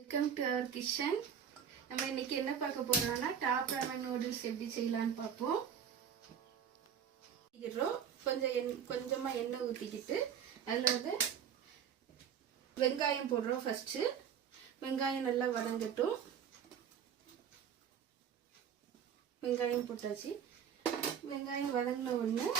Welcome to our kitchen. நம்ம இன்னைக்கு என்ன பார்க்க போறோம்னா டாப் ராமன் நூடுல்ஸ் எப்படி செய்யலாம்னு பார்ப்போம். கொஞ்சமா எண்ணெய் ஊற்றிக்கிட்டு அதில் வந்து வெங்காயம் போடுறோம். ஃபர்ஸ்ட் வெங்காயம் நல்லா வதங்கட்டும். வெங்காயம் போட்டாச்சு. வெங்காயம் வதங்கின உடனே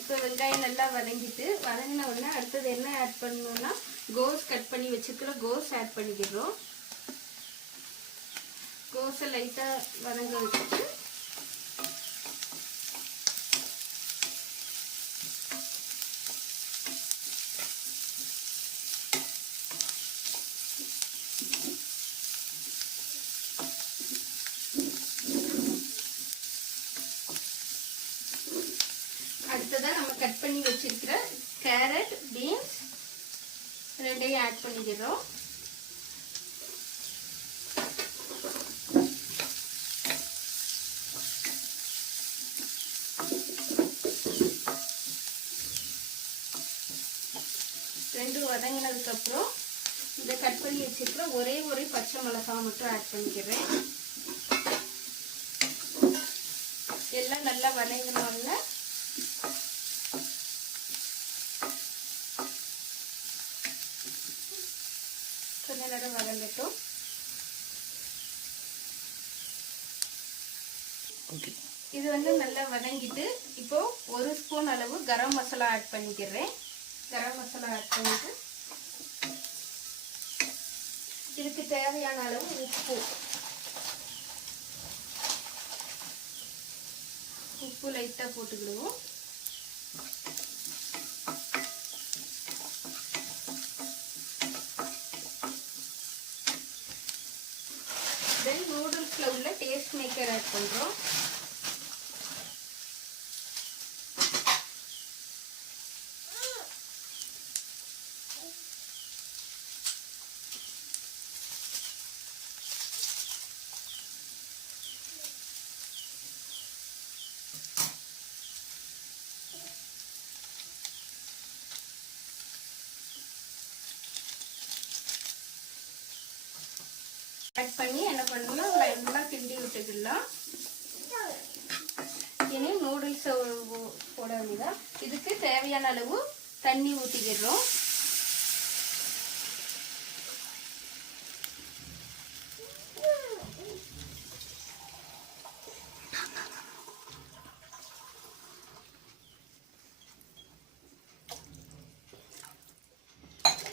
இப்போ வெங்காயம் நல்லா வதங்கின உடனே அடுத்தது என்ன ஆட் பண்ணணும்னா கோஸ் கட் பண்ணி வச்சுக்கிற கோஸ் ஆட் பண்ணிக்கிறோம். கோஸை லைட்டாக வதங்க வச்சுட்டு அடுத்ததான் நம்ம கட் பண்ணி வச்சிருக்கிற கேரட், பீன்ஸ் ரெண்டையும் ஆட் பண்ணிக்கிறோம். ரெண்டும் வதங்கினதுக்கு அப்புறம் இந்த கட் பண்ணி வச்சிருக்கிற ஒரே ஒரு பச்சை மிளகாய் மட்டும் ஆட் பண்ணிக்கிறேன். எல்லாம் நல்லா வதங்கினோம்னா கொஞ்ச நேரம் வதங்கட்டும். இது வந்து நல்லா வதங்கிட்டு இப்போ ஒரு ஸ்பூன் அளவு கரம் மசாலா ஆட் பண்ணிக்கிறேன். கரம் மசாலா ஆட் பண்ணிட்டு இதுக்கு தேவையான அளவு உப்பு லைட்டாக போட்டுக்கிடுவோம். தென் நூடுல்ஸ்ல உள்ள டேஸ்ட் மேக்கர் ஆட் பண்றோம். ஆட் பண்ணி என்ன பண்ணணும், நல்லா கிண்டி விட்டுக்கலாம். இனி நூடுல்ஸ் போட வேண்டியதா. இதுக்கு தேவையான அளவு தண்ணி ஊற்றிக்கிறோம்.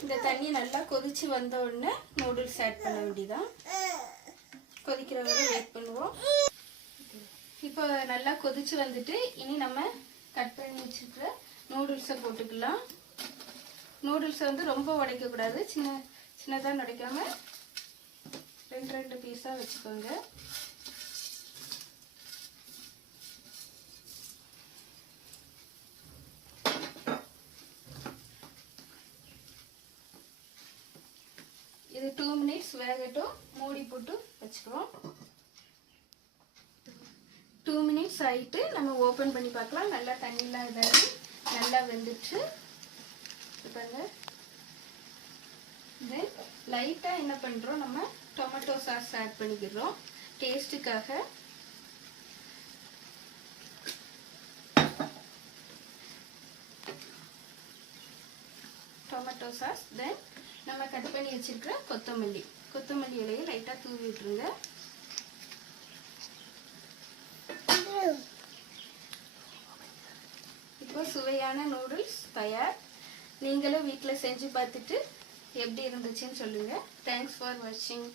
இந்த தண்ணி நல்லா கொதிச்சு வந்த உடனே நூடுல்ஸ் ஆட் பண்ண வேண்டியதான். கொதிக்கிற வரை வெயிட் பண்ணுவோம். இப்போ நல்லா கொதிச்சு வந்துட்டு இனி நம்ம கட் பண்ணி வச்சுக்கிற நூடுல்ஸை போட்டுக்கலாம். நூடுல்ஸை வந்து ரொம்ப உடைக்கக்கூடாது. சின்னதாக உடைக்காம ரெண்டு பீஸாக வச்சுக்கோங்க. இது 2 மினிட்ஸ் வேகட்டும். மூடி போட்டு வச்சுக்கிறோம். 2 மினிட்ஸ் ஆகிட்டு நம்ம ஓப்பன் பண்ணி பார்க்கலாம். நல்லா தண்ணிலாம் இதாகி நல்லா வெந்துட்டு பாருங்க. தென் லைட்டாக என்ன பண்ணுறோம், நம்ம டொமேட்டோ சாஸ் ஆட் பண்ணிக்கிறோம் டேஸ்ட்டுக்காக. டொமேட்டோ சாஸ், தென் நம்ம கட் பண்ணி வச்சிருக்கிற கொத்தமல்லி இலையை லைட்டாக தூவி விட்டுருங்க. இப்போ சுவையான நூடுல்ஸ் தயார். நீங்களும் வீட்டில் செஞ்சு பார்த்துட்டு எப்படி இருந்துச்சுன்னு சொல்லுங்கள். தேங்க்ஸ் ஃபார் வாட்சிங்.